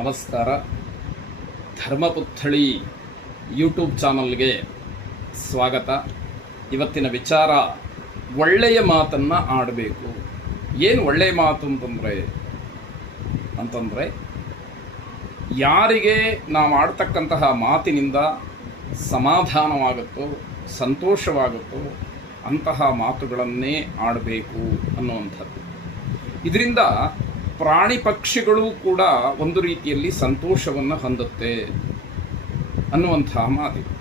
ನಮಸ್ಕಾರ. ಧರ್ಮಪುತ್ಥಳಿ ಯೂಟ್ಯೂಬ್ ಚಾನಲ್ಗೆ ಸ್ವಾಗತ. ಇವತ್ತಿನ ವಿಚಾರ, ಒಳ್ಳೆಯ ಮಾತನ್ನು ಆಡಬೇಕು. ಏನು ಒಳ್ಳೆಯ ಮಾತು ಅಂತಂದರೆ ಅಂತಂದರೆ, ಯಾರಿಗೆ ನಾವು ಆಡ್ತಕ್ಕಂತಹ ಮಾತಿನಿಂದ ಸಮಾಧಾನವಾಗುತ್ತೋ, ಸಂತೋಷವಾಗುತ್ತೋ, ಅಂತಹ ಮಾತುಗಳನ್ನೇ ಆಡಬೇಕು ಅನ್ನುವಂಥದ್ದು. ಇದರಿಂದ ಪ್ರಾಣಿ ಪಕ್ಷಿಗಳು ಕೂಡ ಒಂದು ರೀತಿಯಲ್ಲಿ ಸಂತೋಷವನ್ನು ಹೊಂದುತ್ತೆ ಅನ್ನುವಂತಹ ಮಾತಿದೆ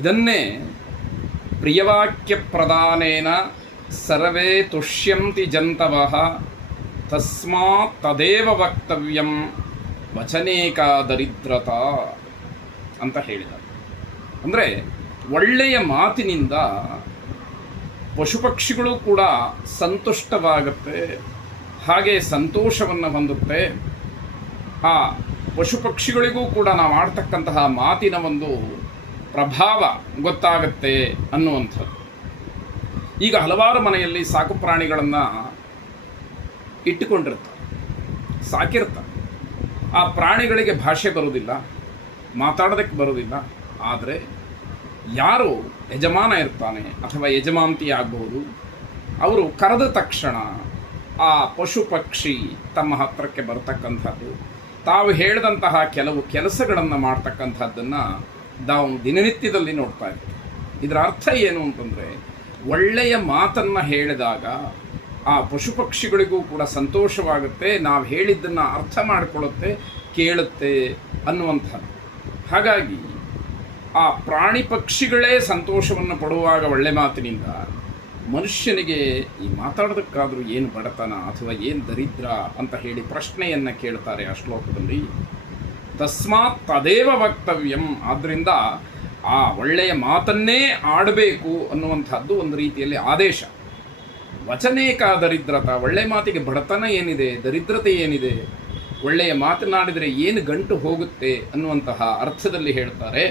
ಇದನ್ನೇ ಪ್ರಿಯವಾಕ್ಯ ಪ್ರಧಾನೇನ ಸರ್ವೇ ತುಷ್ಯಂತಿ ಜಂತವಃ ತಸ್ಮಾತ್ ತದೇವ ವಕ್ತವ್ಯಂ ವಚನೇಕ ದರಿದ್ರತಾ ಅಂತ ಹೇಳಿದ ಅಂದರೆ ಒಳ್ಳೆಯ ಮಾತಿನಿಂದ ಪಶುಪಕ್ಷಿಗಳು ಕೂಡ ಸಂತುಷ್ಟವಾಗುತ್ತೆ. ಹಾಗೆ ಸಂತೋಷವನ್ನು ಹೊಂದುತ್ತೆ. ಆ ಪಶು ಪಕ್ಷಿಗಳಿಗೂ ಕೂಡ ನಾವು ಆಡ್ತಕ್ಕಂತಹ ಮಾತಿನ ಒಂದು ಪ್ರಭಾವ ಗೊತ್ತಾಗುತ್ತೆ ಅನ್ನುವಂಥದ್ದು. ಈಗ ಹಲವಾರು ಮನೆಯಲ್ಲಿ ಸಾಕು ಪ್ರಾಣಿಗಳನ್ನು ಇಟ್ಟುಕೊಂಡಿರ್ತಾರೆ. ಸಾಕಿರ್ತಾರೆ. ಆ ಪ್ರಾಣಿಗಳಿಗೆ ಭಾಷೆ ಬರುವುದಿಲ್ಲ, ಮಾತಾಡೋದಕ್ಕೆ ಬರುವುದಿಲ್ಲ. ಆದರೆ ಯಾರು ಯಜಮಾನ ಇರ್ತಾನೆ ಅಥವಾ ಯಜಮಾಂತಿ ಆಗಬಹುದು ಅವರು ಕರೆದ ತಕ್ಷಣ ಆ ಪಶು ಪಕ್ಷಿ ತಮ್ಮ ಹತ್ತಿರಕ್ಕೆ ಬರ್ತಕ್ಕಂಥದ್ದು. ತಾವು ಹೇಳಿದಂತಹ ಕೆಲವು ಕೆಲಸಗಳನ್ನು ಮಾಡ್ತಕ್ಕಂಥದ್ದನ್ನು ನಾವು ದಿನನಿತ್ಯದಲ್ಲಿ ನೋಡ್ತಾ ಇದ್ದೆ ಇದರ ಅರ್ಥ ಏನು ಅಂತಂದರೆ, ಒಳ್ಳೆಯ ಮಾತನ್ನು ಹೇಳಿದಾಗ ಆ ಪಶು ಪಕ್ಷಿಗಳಿಗೂ ಕೂಡ ಸಂತೋಷವಾಗುತ್ತೆ, ನಾವು ಹೇಳಿದ್ದನ್ನು ಅರ್ಥ ಮಾಡಿಕೊಳ್ಳುತ್ತೆ, ಕೇಳುತ್ತೆ ಅನ್ನುವಂಥದ್ದು. ಹಾಗಾಗಿ ಆ ಪ್ರಾಣಿ ಪಕ್ಷಿಗಳೇ ಸಂತೋಷವನ್ನು ಪಡುವಾಗ ಒಳ್ಳೆ ಮಾತಿನಿಂದ ಮನುಷ್ಯನಿಗೆ ಈ ಮಾತಾಡೋದಕ್ಕಾದರೂ ಏನು ಬಡತನ ಅಥವಾ ಏನು ದರಿದ್ರ ಅಂತ ಹೇಳಿ ಪ್ರಶ್ನೆಯನ್ನು ಕೇಳ್ತಾರೆ ಆ ಶ್ಲೋಕದಲ್ಲಿ. ತಸ್ಮಾತ್ ತದೇವ ವಕ್ತವ್ಯಂ. ಆದ್ದರಿಂದ ಆ ಒಳ್ಳೆಯ ಮಾತನ್ನೇ ಆಡಬೇಕು ಅನ್ನುವಂಥದ್ದು ಒಂದು ರೀತಿಯಲ್ಲಿ ಆದೇಶ. ವಚನೇಕ ದರಿದ್ರತ. ಒಳ್ಳೆಯ ಮಾತಿಗೆ ಬಡತನ ಏನಿದೆ? ದರಿದ್ರತೆ ಏನಿದೆ? ಒಳ್ಳೆಯ ಮಾತನಾಡಿದರೆ ಏನು ಗಂಟು ಹೋಗುತ್ತೆ ಅನ್ನುವಂತಹ ಅರ್ಥದಲ್ಲಿ ಹೇಳ್ತಾರೆ.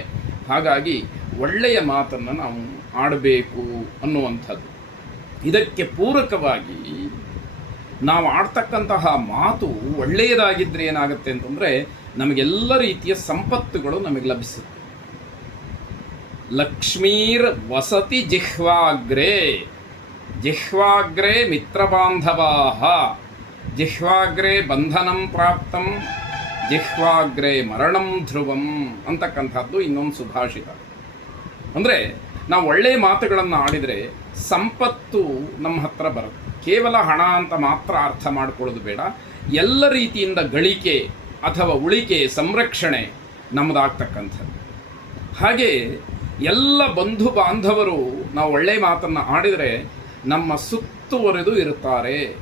ಹಾಗಾಗಿ ಒಳ್ಳೆಯ ಮಾತನ್ನು ನಾವು ಆಡಬೇಕು ಅನ್ನುವಂಥದ್ದು. ಇದಕ್ಕೆ ಪೂರಕವಾಗಿ ನಾವು ಆಡ್ತಕ್ಕಂತಹ ಮಾತು ಒಳ್ಳೆಯದಾಗಿದ್ದರೆ ಏನಾಗುತ್ತೆ ಅಂತಂದರೆ ನಮಗೆಲ್ಲ ರೀತಿಯ ಸಂಪತ್ತುಗಳು ನಮಗೆ ಲಭಿಸುತ್ತೆ. ಲಕ್ಷ್ಮೀರ್ ವಸತಿ ಜಿಹ್ವಾಗ್ರೆ ಜಿಹ್ವಾಗ್ರೆ ಮಿತ್ರಬಾಂಧವಾ ಜಿಹ್ವಾಗ್ರೆ ಬಂಧನಂ ಪ್ರಾಪ್ತಂ, ಜಿಹ್ವಾಗ್ರೆ ಮರಣಂ ಧ್ರುವಂ ಅಂತಕ್ಕಂಥದ್ದು ಇನ್ನೊಂದು ಸುಭಾಷಿತ. ಅಂದರೆ ನಾವು ಒಳ್ಳೆಯ ಮಾತುಗಳನ್ನು ಆಡಿದರೆ ಸಂಪತ್ತು ನಮ್ಮ ಹತ್ರ ಬರುತ್ತೆ. ಕೇವಲ ಹಣ ಅಂತ ಮಾತ್ರ ಅರ್ಥ ಮಾಡ್ಕೊಳ್ಳೋದು ಬೇಡ. ಎಲ್ಲ ರೀತಿಯಿಂದ ಗಳಿಕೆ ಅಥವಾ ಉಳಿಕೆ, ಸಂರಕ್ಷಣೆ ನಮ್ಮದಾಗ್ತಕ್ಕಂಥದ್ದು ಹಾಗೆ ಎಲ್ಲ ಬಂಧು ಬಾಂಧವರು ನಾವು ಒಳ್ಳೆಯ ಮಾತನ್ನು ಆಡಿದರೆ ನಮ್ಮ ಸುತ್ತುವರೆದು ಇರುತ್ತಾರೆ.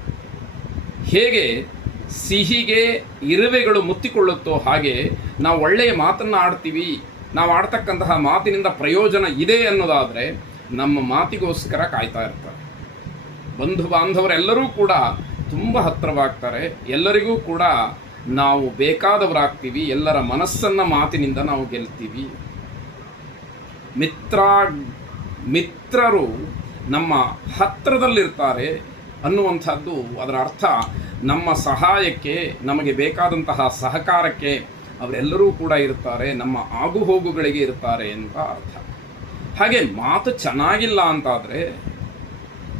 ಹೇಗೆ? ಸಿಹಿಗೆ ಇರುವೆಗಳು ಮುತ್ತಿಕೊಳ್ಳುತ್ತೋ ಹಾಗೆ ನಾವು ಒಳ್ಳೆಯ ಮಾತನ್ನು ಆಡ್ತೀವಿ. ನಾವು ಆಡ್ತಕ್ಕಂತಹ ಮಾತಿನಿಂದ ಪ್ರಯೋಜನ ಇದೆ ಅನ್ನೋದಾದರೆ ನಮ್ಮ ಮಾತಿಗೋಸ್ಕರ ಕಾಯ್ತಾ ಇರ್ತಾರೆ. ಬಂಧು ಬಾಂಧವರೆಲ್ಲರೂ ಕೂಡ ತುಂಬ ಹತ್ತಿರವಾಗ್ತಾರೆ ಎಲ್ಲರಿಗೂ ಕೂಡ ನಾವು ಬೇಕಾದವರಾಗ್ತೀವಿ. ಎಲ್ಲರ ಮನಸ್ಸನ್ನು ಮಾತಿನಿಂದ ನಾವು ಗೆಲ್ತೀವಿ. ಮಿತ್ರ, ಮಿತ್ರರು ನಮ್ಮ ಹತ್ತಿರದಲ್ಲಿರ್ತಾರೆ ಅನ್ನುವಂಥದ್ದು ಅದರ ಅರ್ಥ. ನಮ್ಮ ಸಹಾಯಕ್ಕೆ, ನಮಗೆ ಬೇಕಾದಂತಹ ಸಹಕಾರಕ್ಕೆ ಅವರೆಲ್ಲರೂ ಕೂಡ ಇರ್ತಾರೆ, ನಮ್ಮ ಆಗುಹೋಗುಗಳಿಗೆ ಇರ್ತಾರೆ ಅಂತ ಅರ್ಥ. ಹಾಗೆ ಮಾತು ಚೆನ್ನಾಗಿಲ್ಲ ಅಂತಾದರೆ,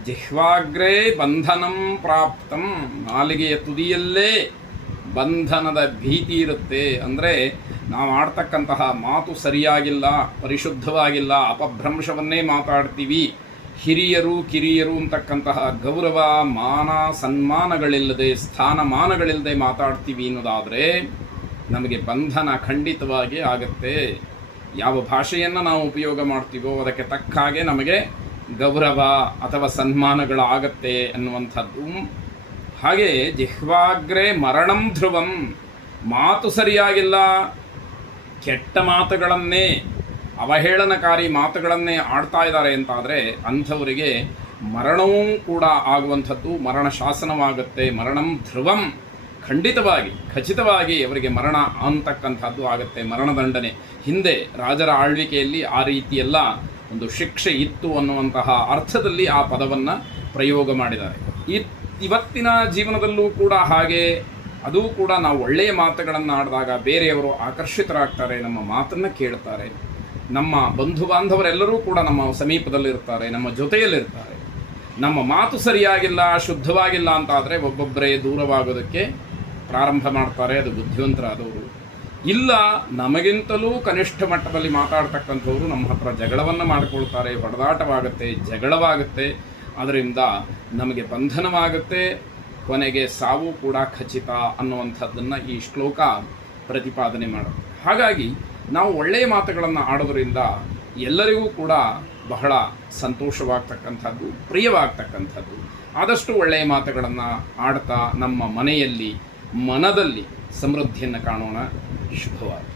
ಜಿಹ್ವಾಗ್ರೇ ಬಂಧನಂ ಪ್ರಾಪ್ತಂ, ನಾಲಿಗೆಯ ತುದಿಯಲ್ಲೇ ಬಂಧನದ ಭೀತಿ ಇರುತ್ತೆ. ಅಂದರೆ ನಾವು ಆಡ್ತಕ್ಕಂತಹ ಮಾತು ಸರಿಯಾಗಿಲ್ಲ, ಪರಿಶುದ್ಧವಾಗಿಲ್ಲ, ಅಪಭ್ರಂಶವನ್ನೇ ಮಾತಾಡ್ತೀವಿ. ಹಿರಿಯರು, ಕಿರಿಯರು ಅಂತಕ್ಕಂತಹ ಗೌರವ, ಮಾನ, ಸನ್ಮಾನಗಳಿಲ್ಲದೆ, ಸ್ಥಾನಮಾನಗಳಿಲ್ಲದೆ ಮಾತಾಡ್ತೀವಿ ಅನ್ನೋದಾದರೆ ನಮಗೆ ಬಂಧನ ಖಂಡಿತವಾಗಿ ಆಗುತ್ತೆ. ಯಾವ ಭಾಷೆಯನ್ನು ನಾವು ಉಪಯೋಗ ಮಾಡ್ತೀವೋ ಅದಕ್ಕೆ ತಕ್ಕ ಹಾಗೆ ನಮಗೆ ಗೌರವ ಅಥವಾ ಸನ್ಮಾನಗಳಾಗತ್ತೆ ಅನ್ನುವಂಥದ್ದು. ಹಾಗೆ ಜಿಹ್ವಾಗ್ರೆ ಮರಣಂ ಧ್ರುವಂ, ಮಾತು ಸರಿಯಾಗಿಲ್ಲ. ಕೆಟ್ಟ ಮಾತುಗಳನ್ನೇ, ಅವಹೇಳನಕಾರಿ ಮಾತುಗಳನ್ನೇ ಆಡ್ತಾ ಇದ್ದಾರೆ ಅಂತಾದರೆ ಅಂಥವರಿಗೆ ಮರಣವೂ ಕೂಡ ಆಗುವಂಥದ್ದು, ಮರಣ ಶಾಸನವಾಗುತ್ತೆ. ಮರಣಂ ಧ್ರುವಂ. ಖಂಡಿತವಾಗಿ, ಖಚಿತವಾಗಿ ಅವರಿಗೆ ಮರಣ ಅಂತಕ್ಕಂಥದ್ದು ಆಗುತ್ತೆ. ಮರಣದಂಡನೆ ಹಿಂದೆ ರಾಜರ ಆಳ್ವಿಕೆಯಲ್ಲಿ ಆ ರೀತಿಯೆಲ್ಲ ಒಂದು ಶಿಕ್ಷೆ ಇತ್ತು ಅನ್ನುವಂತಹ ಅರ್ಥದಲ್ಲಿ ಆ ಪದವನ್ನು ಪ್ರಯೋಗ ಮಾಡಿದ್ದಾರೆ. ಇವತ್ತಿನ ಜೀವನದಲ್ಲೂ ಕೂಡ ಹಾಗೆ, ಅದು ಕೂಡ ನಾವು ಒಳ್ಳೆಯ ಮಾತುಗಳನ್ನು ಆಡಿದಾಗ ಬೇರೆಯವರು ಆಕರ್ಷಿತರಾಗ್ತಾರೆ ನಮ್ಮ ಮಾತನ್ನು ಕೇಳ್ತಾರೆ. ನಮ್ಮ ಬಂಧು ಬಾಂಧವರೆಲ್ಲರೂ ಕೂಡ ನಮ್ಮ ಸಮೀಪದಲ್ಲಿರ್ತಾರೆ, ನಮ್ಮ ಜೊತೆಯಲ್ಲಿರ್ತಾರೆ. ನಮ್ಮ ಮಾತು ಸರಿಯಾಗಿಲ್ಲ, ಶುದ್ಧವಾಗಿಲ್ಲ ಅಂತಾದರೆ ಒಬ್ಬೊಬ್ಬರೇ ದೂರವಾಗೋದಕ್ಕೆ ಪ್ರಾರಂಭ ಮಾಡ್ತಾರೆ, ಅದು ಬುದ್ಧಿವಂತರಾದವರು. ಇಲ್ಲ, ನಮಗಿಂತಲೂ ಕನಿಷ್ಠ ಮಟ್ಟದಲ್ಲಿ ಮಾತಾಡ್ತಕ್ಕಂಥವ್ರು ನಮ್ಮ ಹತ್ರ ಜಗಳವನ್ನು ಮಾಡಿಕೊಳ್ತಾರೆ, ಹೊಡೆದಾಟವಾಗುತ್ತೆ, ಜಗಳವಾಗುತ್ತೆ. ಅದರಿಂದ ನಮಗೆ ಬಂಧನವಾಗುತ್ತೆ, ಕೊನೆಗೆ ಸಾವು ಕೂಡ ಖಚಿತ ಅನ್ನುವಂಥದ್ದನ್ನು ಈ ಶ್ಲೋಕ ಪ್ರತಿಪಾದನೆ ಮಾಡುತ್ತೆ. ಹಾಗಾಗಿ ನಾವು ಒಳ್ಳೆಯ ಮಾತುಗಳನ್ನು ಆಡೋದ್ರಿಂದ ಎಲ್ಲರಿಗೂ ಕೂಡ ಬಹಳ ಸಂತೋಷವಾಗ್ತಕ್ಕಂಥದ್ದು, ಪ್ರಿಯವಾಗ್ತಕ್ಕಂಥದ್ದು. ಆದಷ್ಟು ಒಳ್ಳೆಯ ಮಾತುಗಳನ್ನು ಆಡ್ತಾ ನಮ್ಮ ಮನೆಯಲ್ಲಿ ಮನದಲ್ಲಿ ಸಮೃದ್ಧಿಯನ್ನು ಕಾಣೋಣ. ಶುಭವಾಗಲಿ